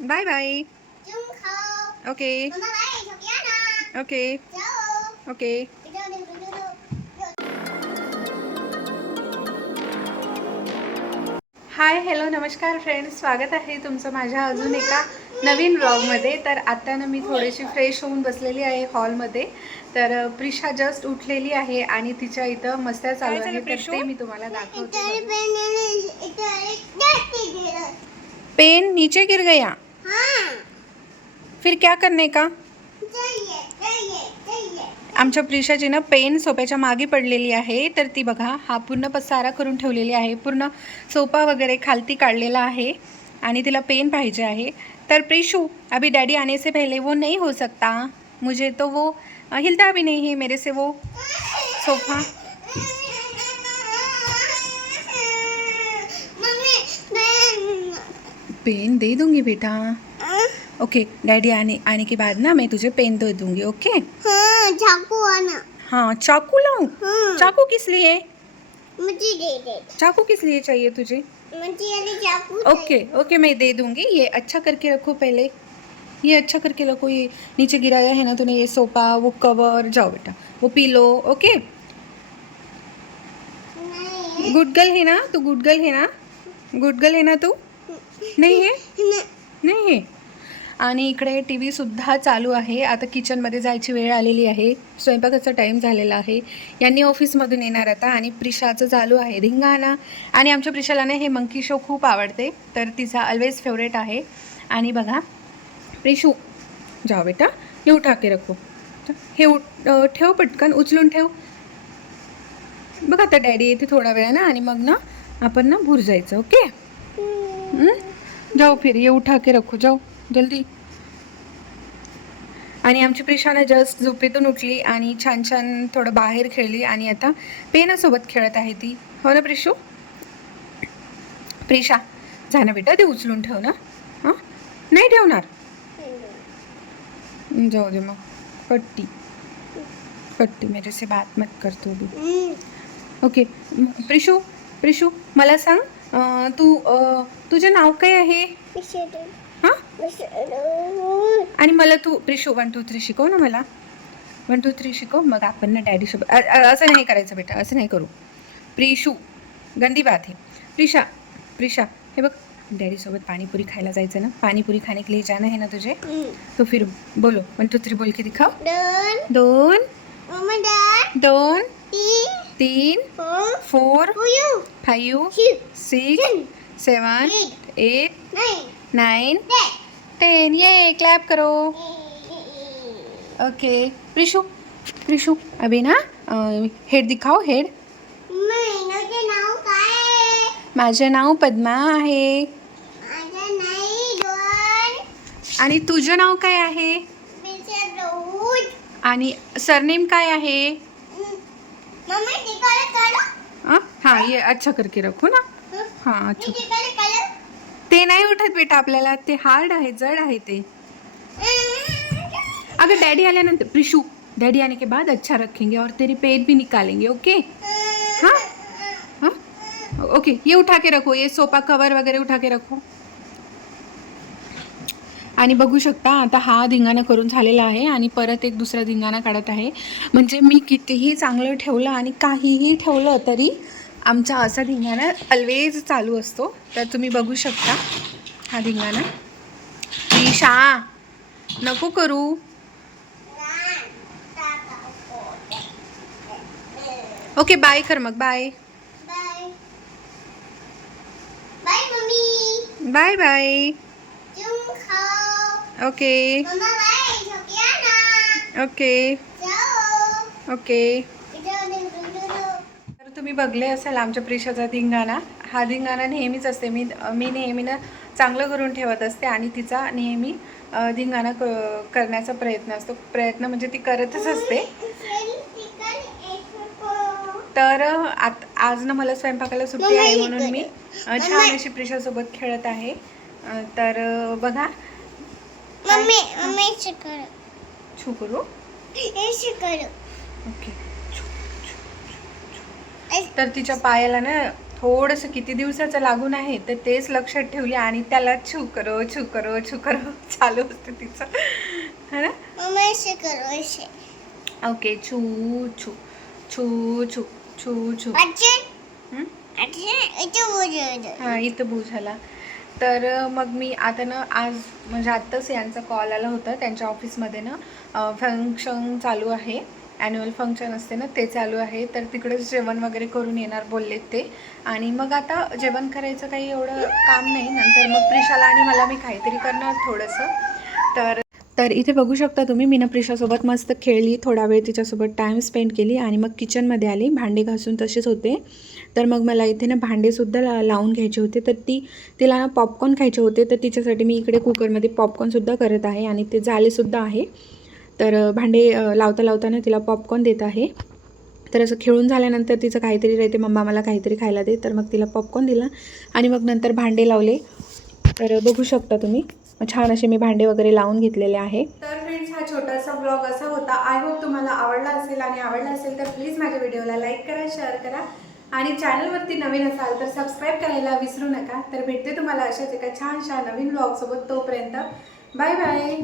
Bye bye. Okay. Okay. Okay. Hi hello नमस्कार friends. स्वागत आहे तुमचं माझ्या अजून एका नवीन ब्लॉगमध्ये तर आत्तानं ना मी थोडीशी फ्रेश होऊन बसलेली आहे हॉलमध्ये. तर प्रिशा जस्ट उठलेली आहे आणि तिच्या इथं मस्त्या चालू आहे तर ते मी तुम्हाला दाखवते पेन नीचे गिर गया. फिर क्या करने का? आमच्या प्रिशाची ना पेन सोप्याच्या मागे पडलेली आहे तर ती बघा हा पूर्ण पसारा करून ठेवलेली आहे पूर्ण सोपा वगैरे खालती काढलेला आहे आणि तिला पेन पाहिजे आहे. तर प्रिशू अभी डैडी आने से पहले वो नहीं हो सकता. मुझे तो वो हिलता भी नहीं है मेरे से वो. सोफा. पेन दे दूँगी बेटा। ओके डैडी आने आने के बाद ना मैं तुझे पेन दे दूँगी ओके हाँ चाकू आना। हाँ चाकू लाऊं? हाँ। चाकू किस लिए? मुझे दे दे। चाकू किस लिए चाहिए तुझे? मुझे चाकू ओके ओके मैं दे दूँगी। ये अच्छा करके रखो पहले। ये अच्छा करके रखो ये नीचे गिराया है ना तूने ये सोफा वो कवर जाओ बेटा वो पिलो ओके गुड गर्ल है ना? तू गुड गर्ल है ना? गुड गर्ल है ना तू? नाही है नहीं. आहे? आणि इकडे टी व्हीसुद्धा चालू आहे. आता किचनमध्ये जायची वेळ आलेली आहे. स्वयंपाकाचा टाईम झालेला आहे. यांनी ऑफिसमधून येणार आता आणि प्रिशाचं चालू आहे. धिंगाणा. आणि आमच्या प्रिशाला ना हे मंकी शो खूप आवडते. तर तिचा ऑलवेज फेवरेट आहे. आणि बघा प्रिशू. जाओ बेटा हे उठा के रखो हे ठेव पटकन उचलून ठेव. बघा आता डॅडी येते थोडा वेळानं आणि मग ना आपण ना भूर जायचं ओके? जाओ फिर ये उठा के रखो जाओ जल्दी. आणि आमची प्रिशाना जस्ट झोपेतून उठली आणि छान छान थोडं बाहेर खेळली आणि आता पेनासोबत खेळत आहे ती. हो ना प्रिशू? प्रिशा जा ना बेटा ते उचलून ठेव ना. हां? नाही ठेवणार? जाऊ दे मग. पट्टी पट्टी मेरे से बात मत कर तू भी. हम्म, ओके प्रिशू प्रिशू मला सांग अं, तू अं, तुझं नाव काय आहे? हां? आणि मला तू प्रिशू वन टू थ्री शिकव ना मला. वन टू थ्री शिकव मग आपण ना डॅडीसोबत अ- अ- असं नाही करायचं बेटा असं नाही करू. प्रिशू गंदी बात है प्रिशा प्रिशा हे बघ डॅडीसोबत पाणीपुरी खायला जायचं ना? पाणीपुरी खाने के लिए जाना है ना तुझे? तो फिर बोलो. वन टू थ्री बोल के दिखाओ दोन. दोन. मम्मा दोन दोन. तीन. तीन four five six seven eight nine ten ये क्लैप करो. ओके प्रिशू प्रिशू अभी ना हेड दिखाओ हेड? माझं नाव पद्मा आहे. आणि तुझं नाव काय आहे? आणि सरनेम काय आहे? अं? हाँ ये अच्छा करके रखो ना. हं? अच्छा. ते नाही उठत बेटा आपल्याला ते हार्ड आहे जड आहे ते. अगर डैडी आल्यानंतर प्रिशू डैडी आने के बाद अच्छा रखेंगे और तेरी पेट भी निकालेंगे ओके? हाँ? हाँ? ओके ये उठा के रखो ये सोफा कवर वगैरे उठा के रखो. आणि बघू शकता आता हा धिंगाणा करून झालेला आहे आणि परत एक दुसरा धिंगाणा काढत आहे. म्हणजे मी कितीही चांगलं ठेवलं आणि काहीही ठेवलं तरी आमचा असा धिंगाणा ऑलवेज चालू असतो. तर तुम्ही बघू शकता हा धिंगाणा. ईशा नको करू. ओके बाय कर मग bye bye bye okay okay okay. तर तुम्ही बघले असाल आमच्या प्रिशाचा धिंगाणा. हा धिंगाणा नेहमीच असते. मी मी नेहमी ना चांगलं करून ठेवत असते आणि तिचा नेहमी धिंगाणा क करण्याचा प्रयत्न असतो. प्रयत्न म्हणजे ती करतच असते. तर आत आज ना मला स्वयंपाकाला सुट्टी आहे म्हणून मी छान अशी प्रिशासोबत खेळत आहे. तर बघा ओके. तर तिच्या पायाला ना थोडंसं किती दिवसाचं लागून आहे तर तेच लक्षात ठेवले आणि त्याला छू करो छू करो छू करो. चालू असतं तिचं. है ना? ओके छू छू. छू छू छू छू. हं? हां इथं भू झाला. तर मग मी आता ना आज म्हणजे आत्ताच यांचा कॉल आला होता त्यांच्या ऑफिसमध्ये ना फंक्शन चालू आहे ॲन्युअल फंक्शन असते ना ते चालू आहे तर तिकडेच जेवण वगैरे करून येणार बोललेत ते. आणि मग आता जेवण करायचं काही एवढं काम नाही नंतर मग प्रिशाला आणि मला मी काहीतरी करणार थोडंसं. तर तर इथे बघू शकता तुम्ही मी प्रिशासोबत मस्त खेळली थोडा वेळ तिच्यासोबत टाईम स्पेंड केली आणि मग किचनमध्ये आली. भांडे घासून तसेच होते. तर मग मला इथे ना भांडेसुद्धा ला लावून घ्यायचे होते. तर ती तिला ना पॉपकॉर्न खायचे होते. तर तिच्यासाठी मी इकडे कुकरमध्ये पॉपकॉर्नसुद्धा करत आहे आणि ते झालेसुद्धा आहे. तर भांडे लावता लावताना तिला पॉपकॉर्न देत आहे. तर असं खेळून झाल्यानंतर तिचं काहीतरी राहते मम्मा मला काहीतरी खायला दे. तर मग तिला पॉपकॉर्न दिला आणि मग नंतर भांडे लावले. तर बघू शकता तुम्ही. छान असे मी भांडे वगैरे लावून घेतलेले आहे. तर फ्रेंड्स हा छोटासा ब्लॉग असा होता. आय होप तुम्हाला आवडला असेल आणि आवडला असेल तर प्लीज माझ्या व्हिडिओला लाईक करा शेअर करा. आणि चॅनलवरती नवीन असाल तर सबस्क्राईब करायला विसरू नका. तर भेटते तुम्हाला अशाच एका छानशा नवीन ब्लॉगसोबत तोपर्यंत. Bye bye